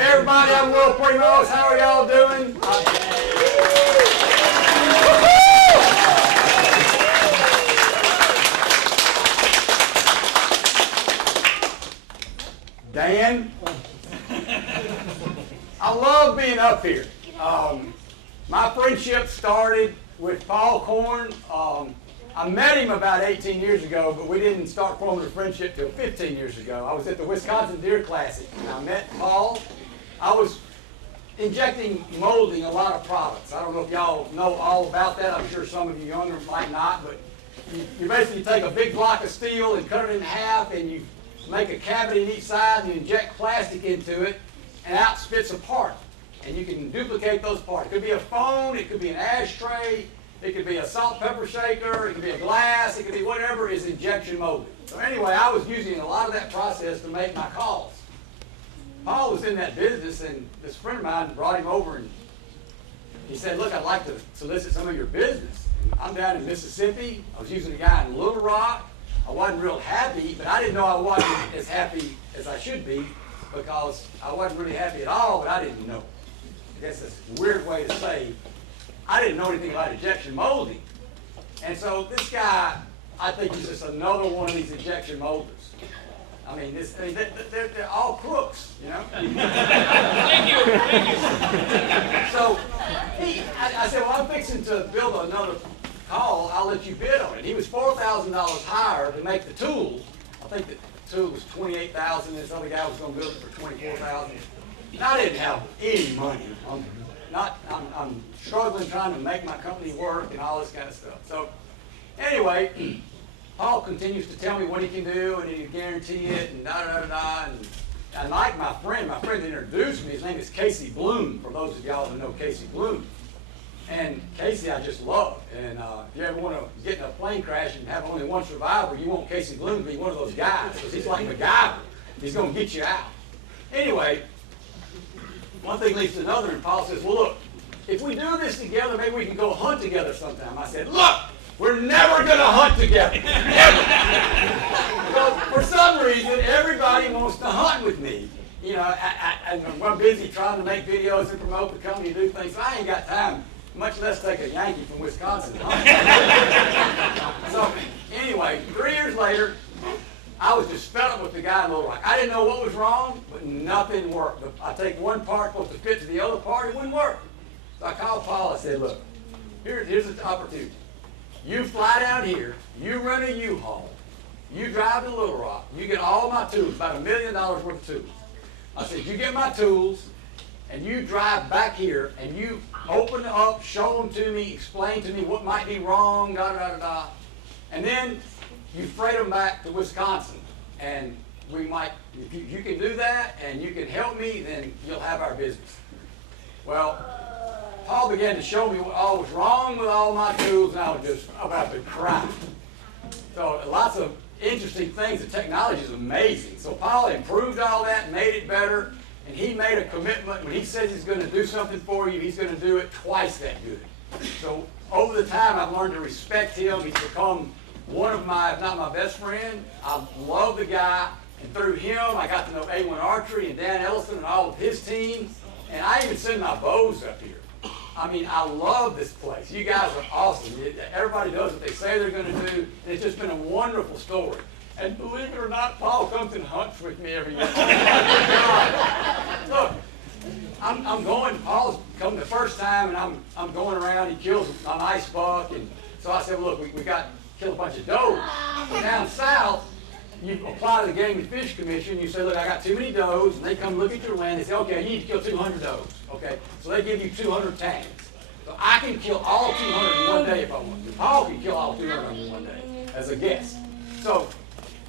Everybody, I'm Will Primos. How are y'all doing? Dan, I love being up here. My friendship started with Korn. I met him about 18 years ago, but we didn't start forming a friendship till 15 years ago. I was at the Wisconsin Deer Classic, and I met Paul. I was injecting molding a lot of products. I don't know if y'all know all about that. I'm sure some of you younger might not, but you basically take a big block of steel and cut it in half, and you make a cavity in each side, and you inject plastic into it, and out spits a part. And you can duplicate those parts. It could be a phone, it could be an ashtray, it could be a salt pepper shaker, it could be a glass, it could be whatever is injection molded. So anyway, I was using a lot of that process to make my calls. Paul was in that business, and this friend of mine brought him over, and he said, look, I'd like to solicit some of your business. I'm down in Mississippi. I was using a guy in Little Rock. I wasn't real happy, but I didn't know I wasn't as happy as I should be because I wasn't really happy at all, but I didn't know. I guess that's a weird way to say I didn't know anything about injection molding. And so this guy, I think he's just another one of these injection molders. I mean, they're all crooks, you know? Thank you. So I said, well, I'm fixing to build another call. I'll let you bid on it. He was $4,000 higher to make the tool. I think the tool was $28,000, and this other guy was going to build it for $24,000. And I didn't have any money. I'm struggling trying to make my company work and all this kind of stuff. So anyway, Paul continues to tell me what he can do, and he can guarantee it, and da-da-da-da-da. And I like my friend introduced me. His name is Casey Bloom, for those of y'all who know Casey Bloom. And Casey I just love. And if you ever want to get in a plane crash and have only one survivor, you want Casey Bloom to be one of those guys, because he's like MacGyver. He's going to get you out. Anyway, one thing leads to another, and Paul says, well, look, if we do this together, maybe we can go hunt together sometime. I said, look, we're never going to hunt together. Never. Because for some reason, everybody wants to hunt with me. You know, I'm busy trying to make videos and promote the company and do things. So I ain't got time, much less take a Yankee from Wisconsin to hunt. So anyway, 3 years later, I was just fed up with the guy in Little Rock. I didn't know what was wrong, but nothing worked. I take one part supposed to fit to the other part, it wouldn't work. So I called Paul. I said, look, here's the opportunity. You fly down here, you run a U-Haul, you drive to Little Rock, you get all my tools, about $1 million worth of tools. I said, you get my tools, and you drive back here, and you open them up, show them to me, explain to me what might be wrong, da-da-da-da-da. And then you freight them back to Wisconsin, and we might, if you can do that, and you can help me, then you'll have our business. Well, Paul began to show me what all was wrong with all my tools, and I was just about to cry. So lots of interesting things. The technology is amazing. So Paul improved all that, made it better, and he made a commitment. When he says he's going to do something for you, he's going to do it twice that good. So over the time, I've learned to respect him. He's become one of my, if not my best friend. I love the guy, and through him, I got to know A1 Archery and Dan Ellison and all of his team, and I even send my bows up here. I mean, I love this place. You guys are awesome. Everybody does what they say they're going to do, and it's just been a wonderful story. And believe it or not, Paul comes and hunts with me every year. Look, I'm going, Paul's come the first time, and I'm going around, he kills an ice buck, and so I said, well, look, we got to kill a bunch of does. Down south, you apply to the Game and Fish Commission, you say, look, I got too many does, and they come look at your land, they say, okay, you need to kill 200 does, okay? So they give you 200 tags. So I can kill all 200 in one day if I want to. Paul can kill all 200 in one day as a guest. So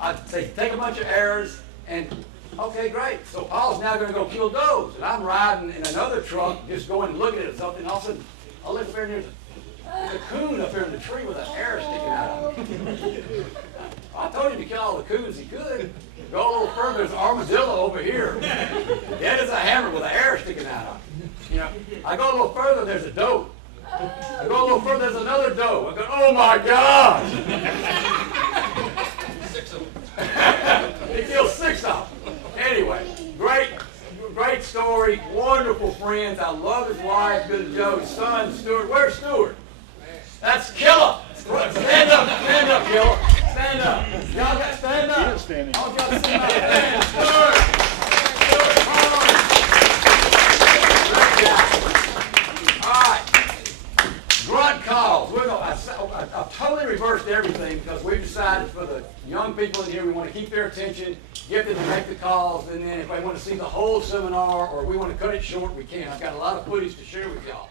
I say, take a bunch of arrows, and okay, great. So Paul's now going to go kill does, and I'm riding in another truck, just going and looking at something, and all of a sudden, I look up there, and there's a coon up there in the tree with an arrow sticking out of it. I told him to kill all the coons he could. Go a little further, there's an armadillo over here. Dead as a hammer with an arrow sticking out of it. You know, I go a little further, there's a doe. I go a little further, there's another doe. I go, oh my gosh! 6 of them. He killed 6 of them. Anyway, great story. friends. I love his wife, good to Joe, his son, Stuart. Where's Stuart? That's Killer. Stand up, Killer. Stand up. Y'all got stand up. He is standing. Y'all got to stand up. Stand. Stuart. Stuart, come on. Great guy. All right. Grunt calls. I've totally reversed everything because we've decided for the young people in here, we want to keep their attention, get them to make the calls, and then if they want to see the whole seminar or we want to cut it short, we can. I've got a lot of footage to share with y'all.